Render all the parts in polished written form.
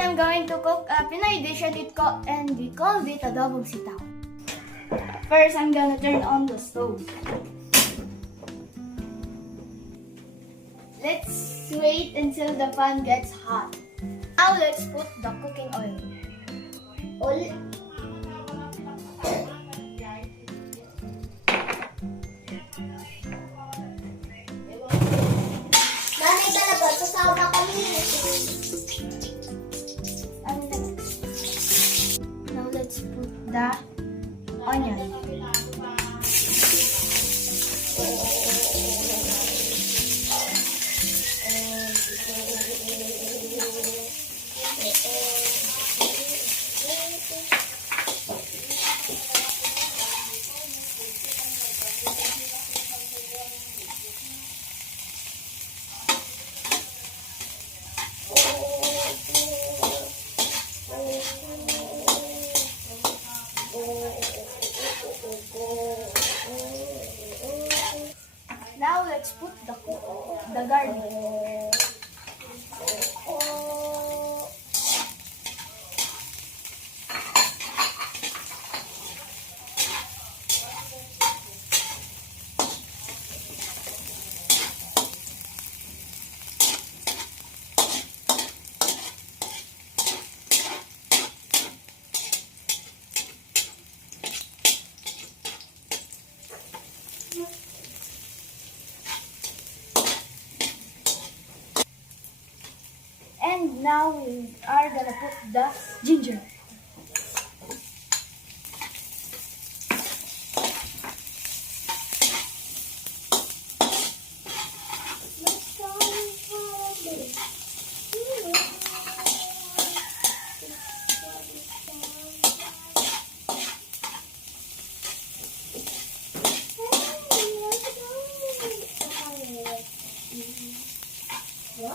I'm going to cook a Pinoy dish and we call it adobong sitaw. First, I'm gonna turn on the stove. Let's wait until the pan gets hot. Now let's put the cooking oil. Nanay talaga, sasama kami. Now let's put the onion. Now let's put the garlic. And now we are gonna put the ginger.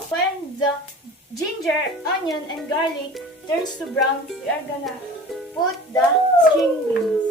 When the ginger, onion, and garlic turns to brown, we are gonna put the string beans.